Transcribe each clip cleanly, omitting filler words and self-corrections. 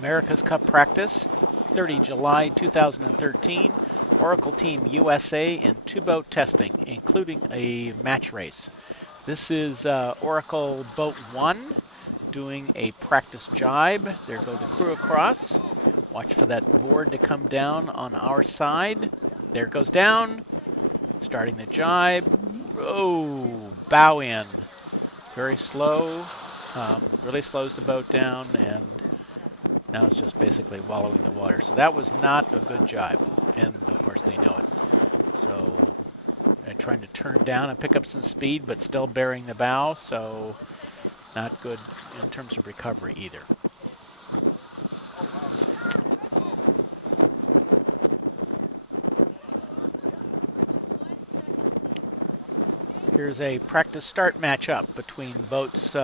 America's Cup Practice, 30 July 2013, Oracle Team USA in two-boat testing, including a match race. This is Oracle Boat 1 doing a practice jibe. There go the crew across. Watch for that board to come down on our side. There it goes down. Starting the jibe. Oh, bow in. Very slow. Really slows the boat down, and now it's just basically wallowing the water. So that was not a good jibe, and of course they know it. So they're trying to turn down and pick up some speed, but still bearing the bow, so not good in terms of recovery either. Here's a practice start matchup between boats 2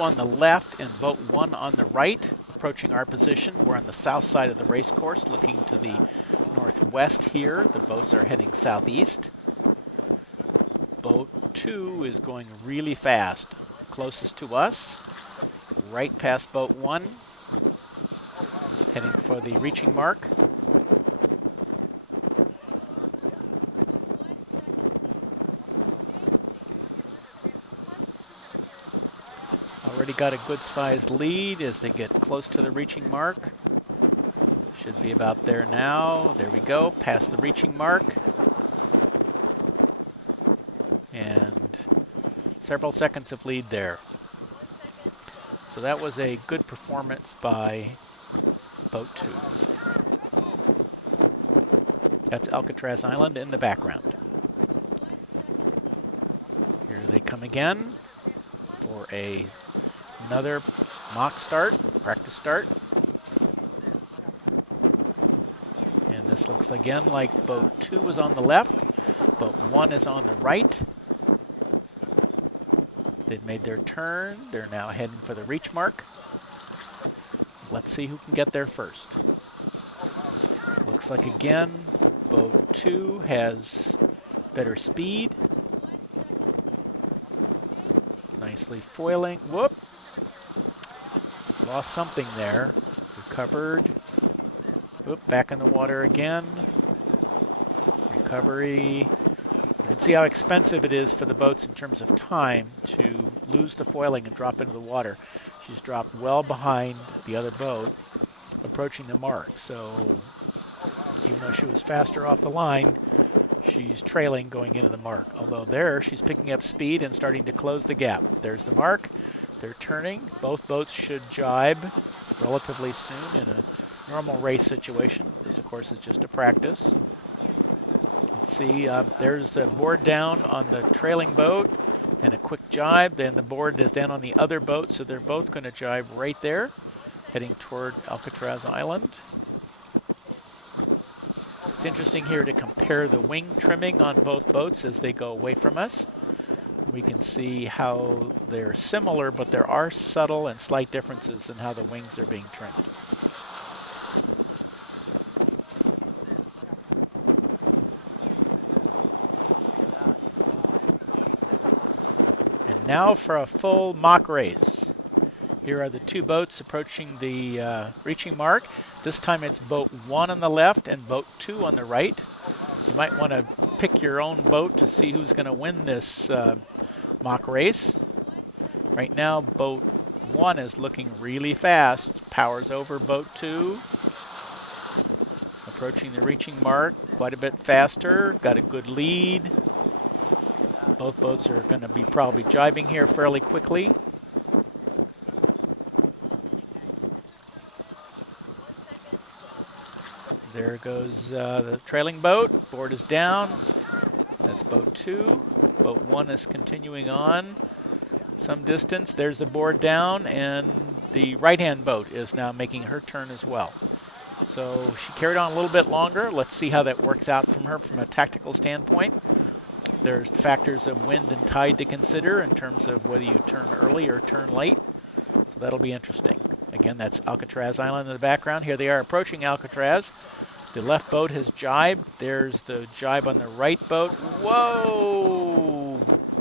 on the left and boat 1 on the right. Approaching our position, we're on the south side of the race course, looking to the northwest here. The boats are heading southeast. Boat 2 is going really fast, closest to us, right past boat 1, heading for the reaching mark. Already got a good sized lead as they get close to the reaching mark. Should be about there now. There we go, past the reaching mark. And several seconds of lead there. So that was a good performance by boat 2. That's Alcatraz Island in the background. Here they come again for another mock start, practice start. And this looks again like boat 2 is on the left, boat 1 is on the right. They've made their turn. They're now heading for the reach mark. Let's see who can get there first. Looks like again, boat 2 has better speed. Nicely foiling. Whoop! Lost something there. Recovered. Whoop, back in the water again. Recovery. You can see how expensive it is for the boats in terms of time to lose the foiling and drop into the water. She's dropped well behind the other boat, approaching the mark. So even though she was faster off the line, she's trailing going into the mark. Although there, she's picking up speed and starting to close the gap. There's the mark. They're turning. Both boats should jibe relatively soon in a normal race situation. This, of course, is just a practice. Let's see, there's a board down on the trailing boat and a quick jibe. Then the board is down on the other boat, so they're both going to jibe right there, heading toward Alcatraz Island. It's interesting here to compare the wing trimming on both boats as they go away from us. We can see how they're similar, but there are subtle and slight differences in how the wings are being trimmed. And now for a full mock race. Here are the two boats approaching the reaching mark. This time it's boat 1 on the left and boat 2 on the right. You might want to pick your own boat to see who's going to win this mock race. Right now, boat 1 is looking really fast. Powers over boat 2. Approaching the reaching mark quite a bit faster. Got a good lead. Both boats are going to be probably jibing here fairly quickly. There goes the trailing boat. Board is down. That's boat 2. Boat 1 is continuing on some distance. There's the board down, and the right-hand boat is now making her turn as well. So she carried on a little bit longer. Let's see how that works out from her from a tactical standpoint. There's factors of wind and tide to consider in terms of whether you turn early or turn late. So that'll be interesting. Again, that's Alcatraz Island in the background. Here they are approaching Alcatraz. The left boat has jibed. There's the jibe on the right boat. Whoa!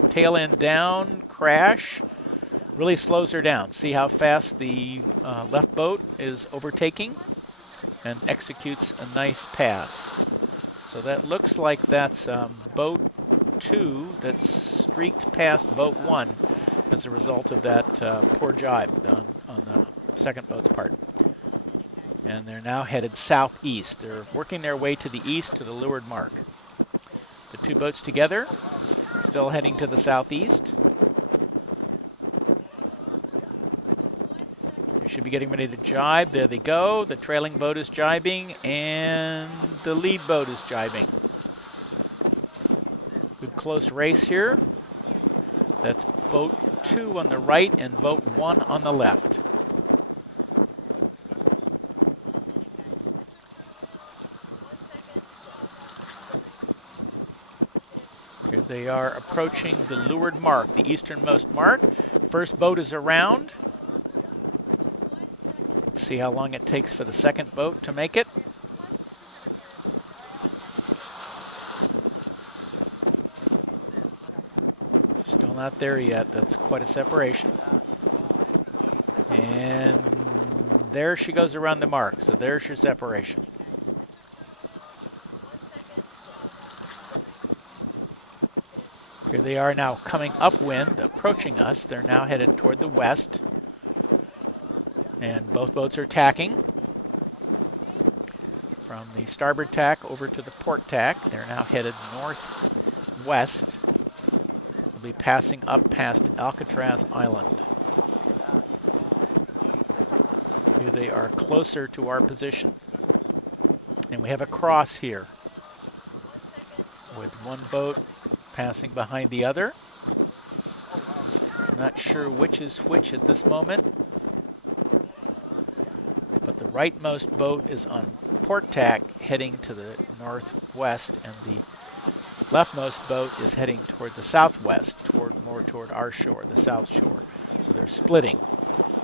Tail end down, crash. really slows her down. See how fast the left boat is overtaking and executes a nice pass. So that looks like that's boat 2 that's streaked past boat 1 as a result of that poor jibe on the second boat's part. And they're now headed southeast. They're working their way to the east to the leeward mark. The two boats together, still heading to the southeast. You should be getting ready to jibe. There they go. The trailing boat is jibing, and the lead boat is jibing. Good close race here. That's boat 2 on the right and boat 1 on the left. Here they are approaching the leeward mark, the easternmost mark. First boat is around. Let's see how long it takes for the second boat to make it. Still not there yet. That's quite a separation. And there she goes around the mark. So there's your separation. Here they are now coming upwind, approaching us. They're now headed toward the west. And both boats are tacking. From the starboard tack over to the port tack. They're now headed northwest. They'll be passing up past Alcatraz Island. Here they are closer to our position. And we have a cross here with one boat passing behind the other. I'm not sure which is which at this moment, but the rightmost boat is on port tack heading to the northwest, and the leftmost boat is heading toward the southwest, more toward our shore, the south shore. So they're splitting,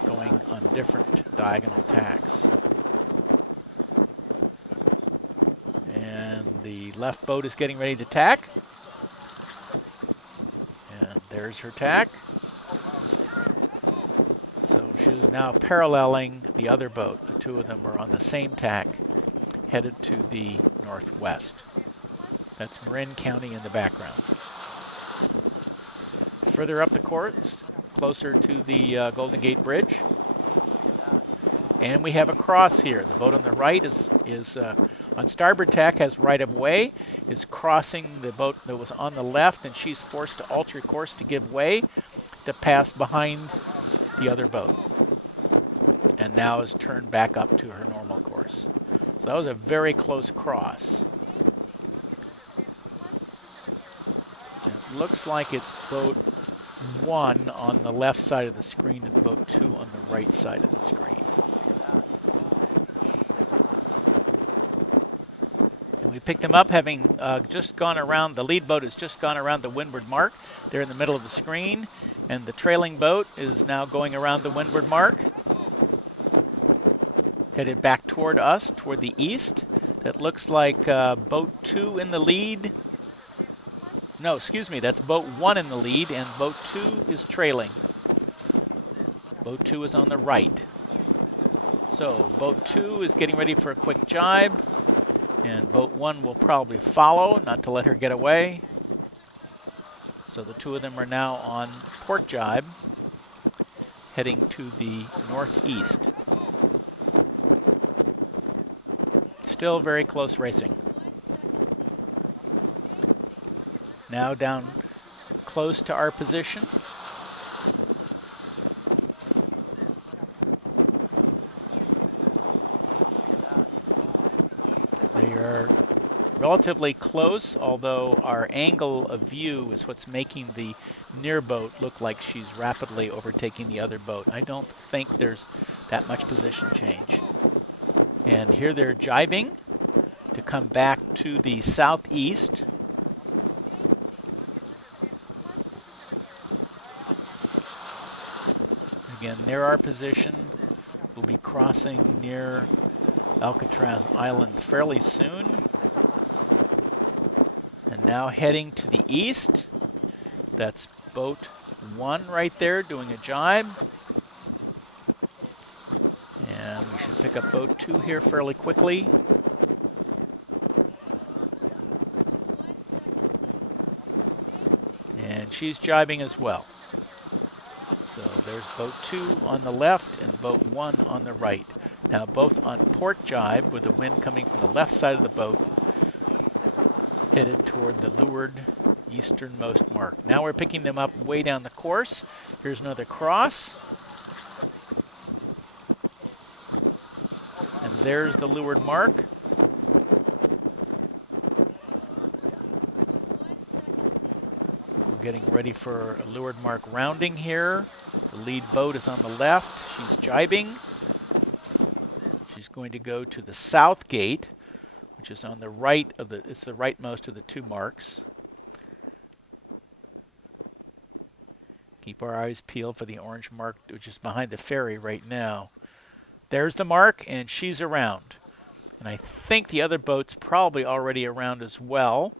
going on different diagonal tacks. And the left boat is getting ready to tack. And there's her tack. So she's now paralleling the other boat. The two of them are on the same tack, headed to the northwest. That's Marin County in the background. Further up the course, closer to the Golden Gate Bridge. And we have a cross here. The boat on the right is on starboard tack, has right of way, is crossing the boat that was on the left, and she's forced to alter course to give way to pass behind the other boat. And now is turned back up to her normal course. So that was a very close cross. It looks like it's boat 1 on the left side of the screen and boat 2 on the right side of the screen. We picked them up having just gone around, the lead boat has just gone around the windward mark. They're in the middle of the screen, and the trailing boat is now going around the windward mark, headed back toward us, toward the east. That looks like boat 2 in the lead. No, excuse me, that's boat 1 in the lead, and boat 2 is trailing. Boat 2 is on the right. So boat 2 is getting ready for a quick jibe. And boat 1 will probably follow, not to let her get away. So the two of them are now on port jibe, heading to the northeast. Still very close racing. Now down close to our position. They are relatively close, although our angle of view is what's making the near boat look like she's rapidly overtaking the other boat. I don't think there's that much position change. And here they're jibing to come back to the southeast. Again, near our position. We'll be crossing near Alcatraz Island fairly soon. And now heading to the east. That's boat 1 right there doing a jibe. And we should pick up boat 2 here fairly quickly. And she's jibing as well. So there's boat 2 on the left and boat 1 on the right. Now both on port jibe with the wind coming from the left side of the boat, headed toward the leeward easternmost mark. Now we're picking them up way down the course. Here's another cross. And there's the leeward mark. We're getting ready for a leeward mark rounding here. The lead boat is on the left. She's jibing. She's going to go to the south gate, which is on the right of it's the rightmost of the 2 marks. Keep our eyes peeled for the orange mark, which is behind the ferry right now. There's the mark, and she's around. And I think the other boat's probably already around as well.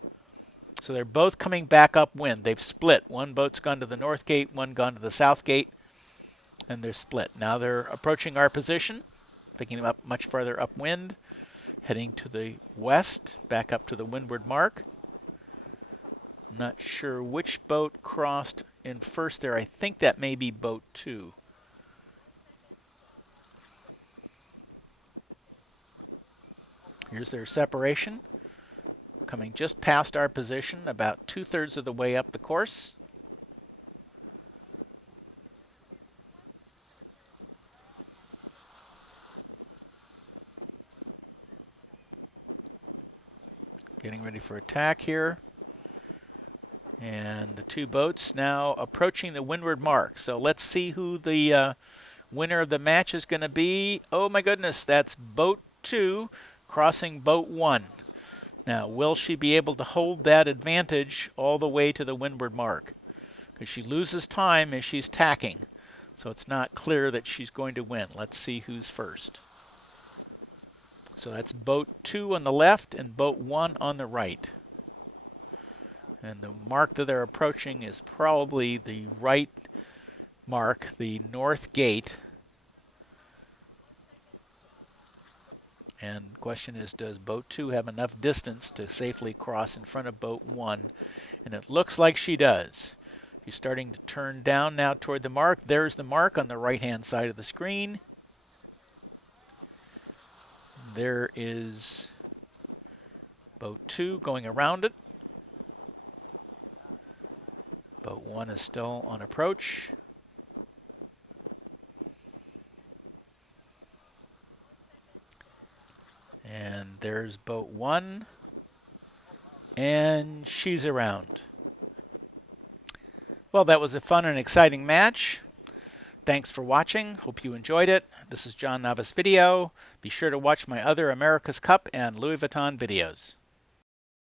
So they're both coming back upwind. They've split. One boat's gone to the north gate, one gone to the south gate, and they're split. Now they're approaching our position, picking them up much farther upwind, heading to the west, back up to the windward mark. Not sure which boat crossed in first there. I think that may be boat 2. Here's their separation, coming just past our position, about 2/3 of the way up the course. Getting ready for attack here. And the 2 boats now approaching the windward mark. So let's see who the winner of the match is going to be. Oh my goodness, that's boat 2 crossing boat 1. Now, will she be able to hold that advantage all the way to the windward mark? Because she loses time as she's tacking. So it's not clear that she's going to win. Let's see who's first. So that's boat 2 on the left and boat 1 on the right. And the mark that they're approaching is probably the right mark, the north gate. And the question is, does boat 2 have enough distance to safely cross in front of boat 1? And it looks like she does. She's starting to turn down now toward the mark. There's the mark on the right-hand side of the screen. There is boat 2 going around it. Boat 1 is still on approach. And there's boat 1. And she's around. Well, that was a fun and exciting match. Thanks for watching. Hope you enjoyed it. This is John Navas Video. Be sure to watch my other America's Cup and Louis Vuitton videos.